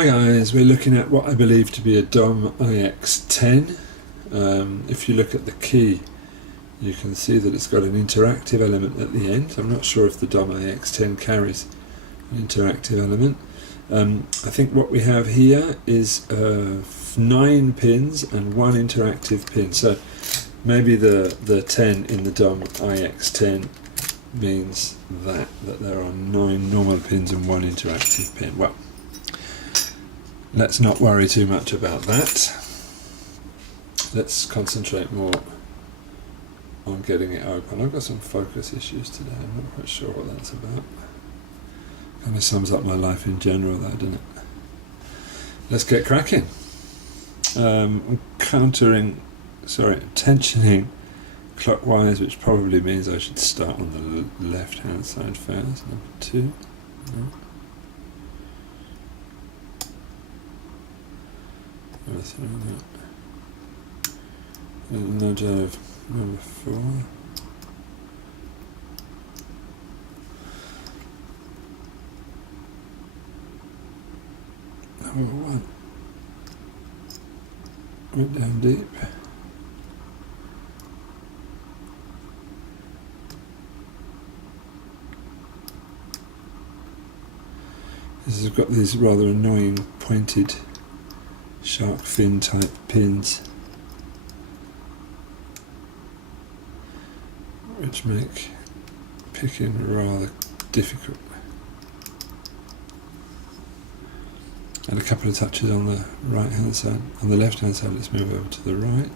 Hi guys, we're looking at what I believe to be a DOM iX10. If you look at the key, you can see that it's got an interactive element at the end. I'm not sure if the DOM iX10 carries an interactive element. I think what we have here is 9 pins and 1 interactive pin. So maybe the 10 in the DOM iX10 means that there are 9 normal pins and 1 interactive pin. Well, let's not worry too much about that. Let's concentrate more on getting it open. I've got some focus issues today. I'm not quite sure what that's about. Kind of sums up my life in general, though, doesn't it? Let's get cracking. I'm tensioning clockwise, which probably means I should start on the left-hand side first. Number 2. No. A nudge out of number 4. Number 1. Went down deep. This has got these rather annoying pointed shark fin type pins, which make picking rather difficult. And a couple of touches on the right hand side. On the left hand side, let's move over to the right.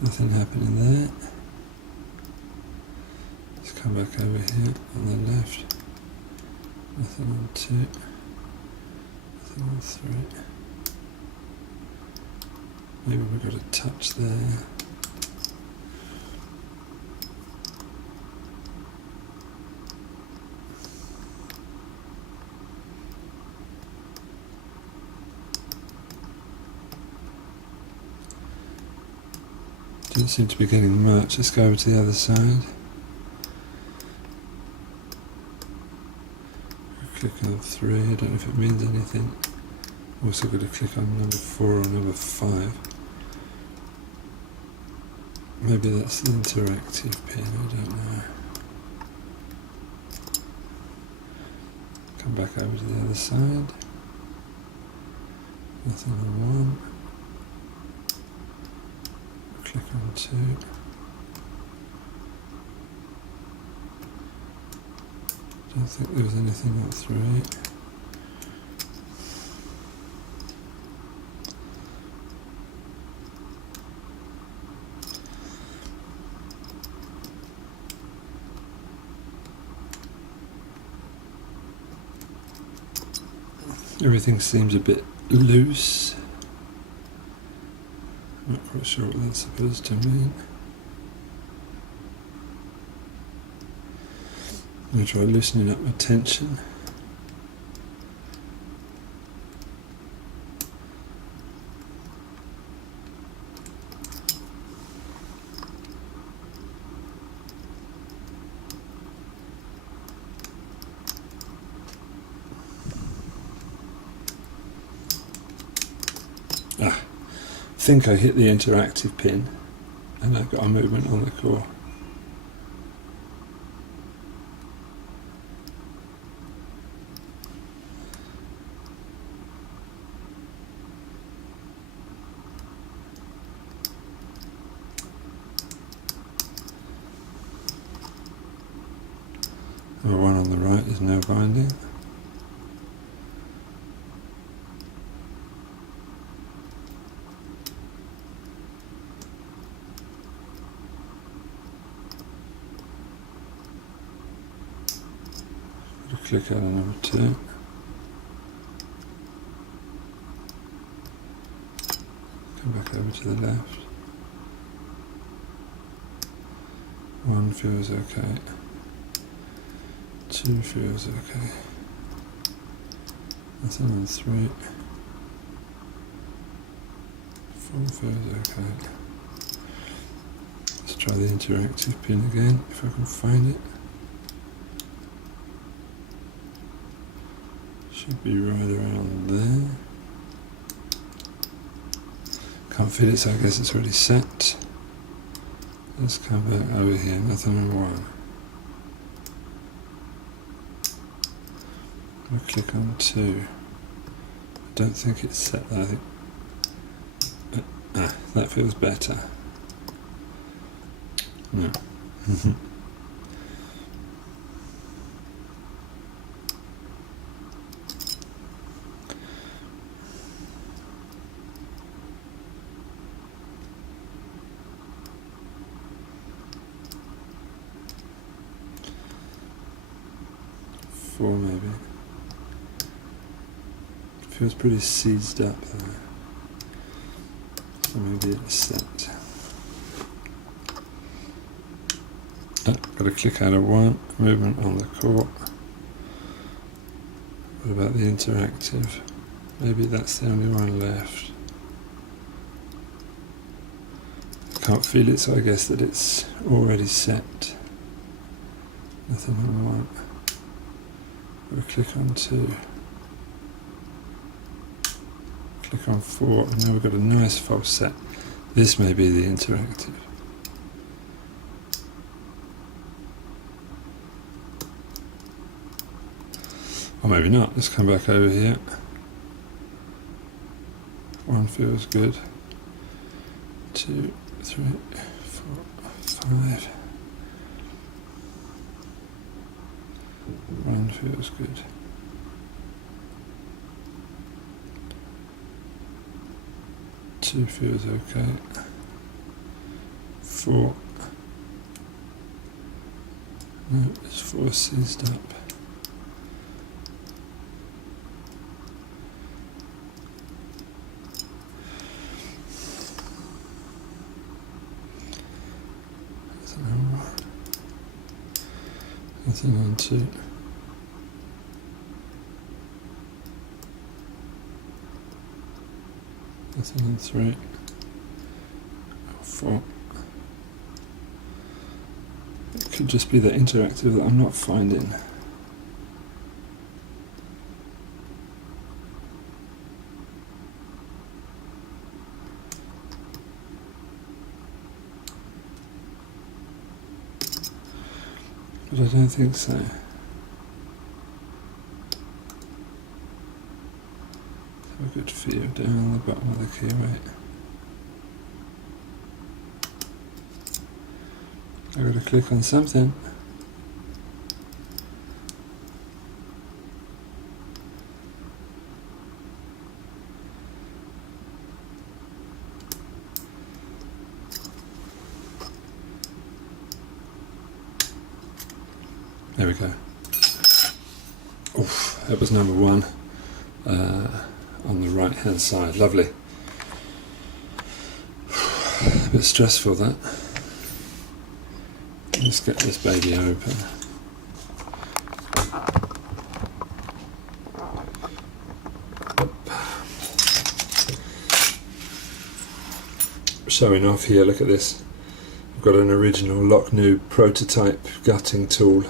Nothing happening there. Let's come back over here on the left. Nothing on 2. Nothing on 3. Maybe we've got a touch there. Don't seem to be getting much. Let's go over to the other side. Click on 3. I don't know if it means anything. Also got to click on number 4 or number 5. Maybe that's the interactive pin, I don't know. Come back over to the other side. Nothing on 1. Click on 2. Don't think there was anything on 3. Everything seems a bit loose. Not quite sure what that's supposed to mean. I'm going to try loosening up my tension. I think I hit the interactive pin and I've got a movement on the core. The one on the right is no binding. Click out on number 2. Come back over to the left. 1 feels okay. 2 feels okay. Nothing on 3. 4 feels okay. Let's try the interactive pin again, if I can find it. Should be right around there. Can't feel it, so I guess it's already set. Let's come back over here, nothing on 1. I'll click on 2. I don't think it's set there. I think that feels better. No. Four maybe. Feels pretty seized up there. So maybe it's set. Got to click out of 1. Movement on the court. What about the interactive? Maybe that's the only one left. Can't feel it, so I guess that it's already set. Nothing on 1. We'll click on 2. Click on 4, and now we've got a nice false set. This may be the interactive. Or maybe not. Let's come back over here. 1 feels good. 2, 3, 4, 5. 1 feels good. 2 feels okay. 4. No, it's 4 seized up. Nothing on 2. Nothing on 3. 4. It could just be the interactive that I'm not finding. But I don't think so. Have a good feel down the bottom of the keyway. I've got to click on something. There we go. Oof, that was number 1 on the right hand side. Lovely. A bit stressful that. Let's get this baby open. Showing off here, look at this. I've got an original Locknu prototype gutting tool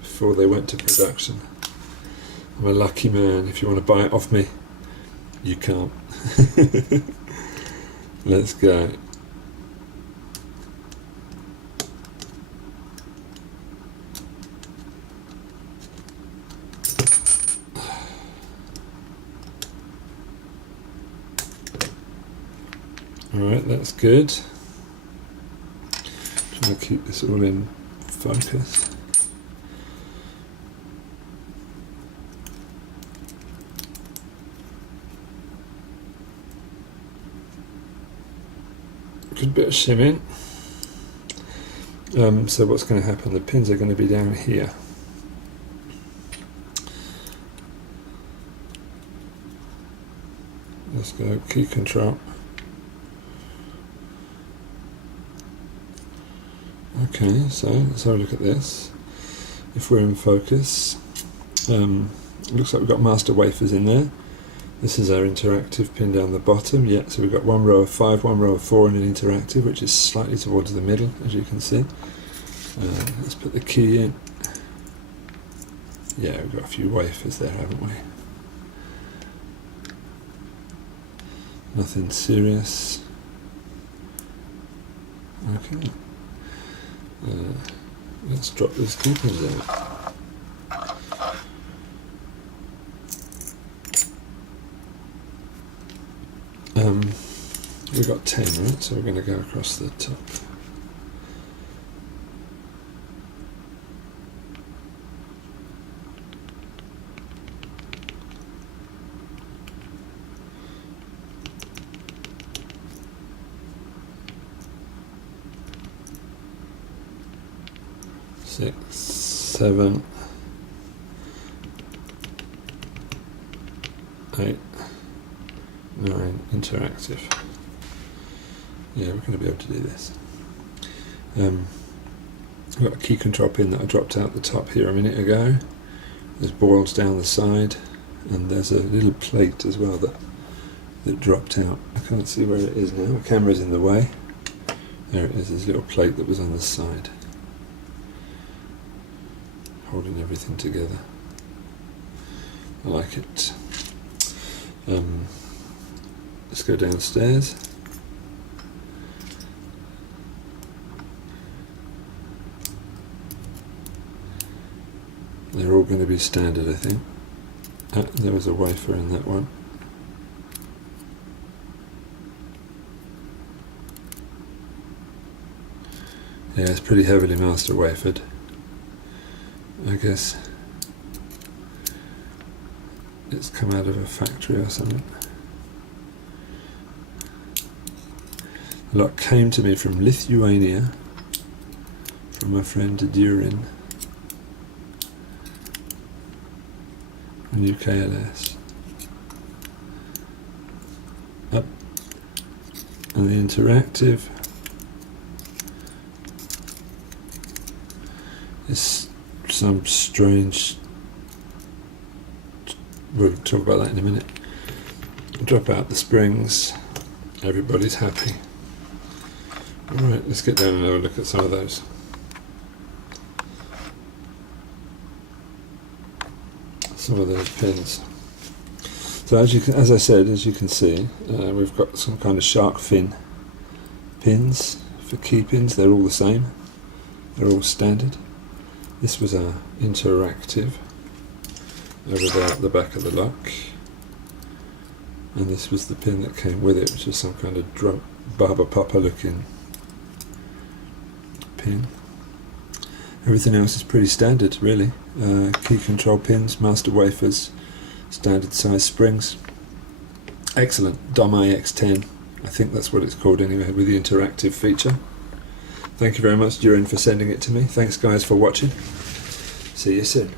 before they went to production. I'm a lucky man. If you want to buy it off me, you can't. Let's go. Alright, that's good. Trying to keep this all in focus. Good bit of shimming. So what's going to happen? The pins are going to be down here. Let's go key control. Okay, so let's have a look at this. If we're in focus, it looks like we've got master wafers in there. This is our interactive pin down the bottom. Yeah, so we've got 1 row of 5, 1 row of 4 and an interactive, which is slightly towards the middle, as you can see. Let's put the key in. Yeah, we've got a few wafers there, haven't we? Nothing serious. Okay. Let's drop those key pins out. We've got 10, right? So we're going to go across the top. Six, 7, 8, 9, interactive. Yeah, we're going to be able to do this. I've got a key control pin that I dropped out the top here a minute ago. There's balls down the side, and there's a little plate as well that dropped out. I can't see where it is now. The camera's in the way. There it is, this little plate that was on the side, holding everything together. I like it. Let's go downstairs. They're all going to be standard, I think. There was a wafer in that one. Yeah, it's pretty heavily master wafered, I guess. It's come out of a factory or something. A lot came to me from Lithuania, from my friend Diurin, from UKLS. Up, and the interactive is some strange. We'll talk about that in a minute. Drop out the springs. Everybody's happy. Alright, let's get down and have a look at some of those. Some of those pins. So as I said, as you can see, we've got some kind of shark fin pins for key pins. They're all the same. They're all standard. This was our interactive over there at the back of the lock, and this was the pin that came with it, which is some kind of drum Barber Papa looking pin. Everything else is pretty standard, really. Key control pins, master wafers, standard size springs. Excellent. DOM iX10, I think that's what it's called anyway, with the interactive feature. Thank you very much, Diurin, for sending it to me. Thanks guys for watching. See you soon.